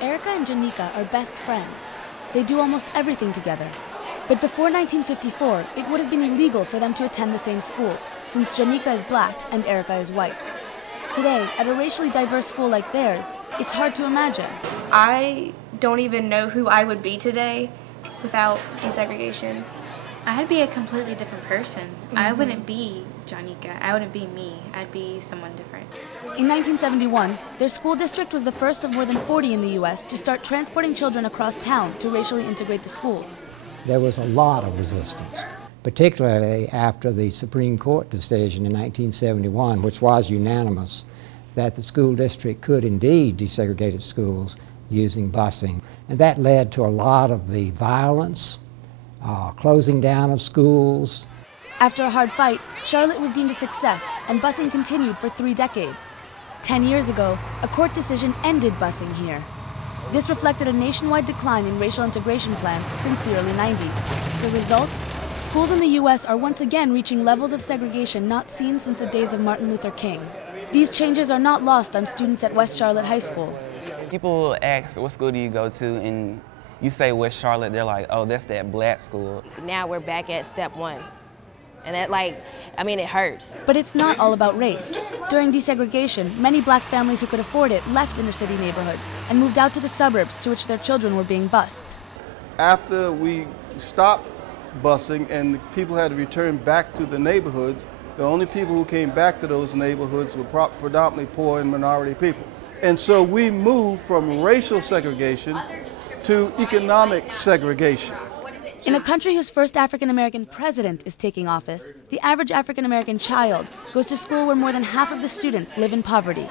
Erica and Janika are best friends. They do almost everything together. But before 1954, it would have been illegal for them to attend the same school, since Janika is black and Erica is white. Today, at a racially diverse school like theirs, it's hard to imagine. I don't even know who I would be today without desegregation. I'd be a completely different person. I wouldn't be Janika. I wouldn't be me. I'd be someone different. In 1971, their school district was the first of more than 40 in the U.S. to start transporting children across town to racially integrate the schools. There was a lot of resistance, particularly after the Supreme Court decision in 1971, which was unanimous, that the school district could indeed desegregate its schools using busing. And that led to a lot of the violence, closing down of schools. After a hard fight, Charlotte was deemed a success, and busing continued for 3 decades. 10 years ago, a court decision ended busing here. This reflected a nationwide decline in racial integration plans since the early 90s. The result? Schools in the U.S. are once again reaching levels of segregation not seen since the days of Martin Luther King. These changes are not lost on students at West Charlotte High School. People ask, what school do you go to? And you say West Charlotte, they're like, oh, that's that black school. Now we're back at step one. And that, it hurts. But it's not all about race. During desegregation, many black families who could afford it left inner-city neighborhoods and moved out to the suburbs to which their children were being bused. After we stopped busing and people had to return back to the neighborhoods, the only people who came back to those neighborhoods were predominantly poor and minority people. And so we moved from racial segregation to economic segregation. In a country whose first African-American president is taking office, the average African-American child goes to school where more than half of the students live in poverty.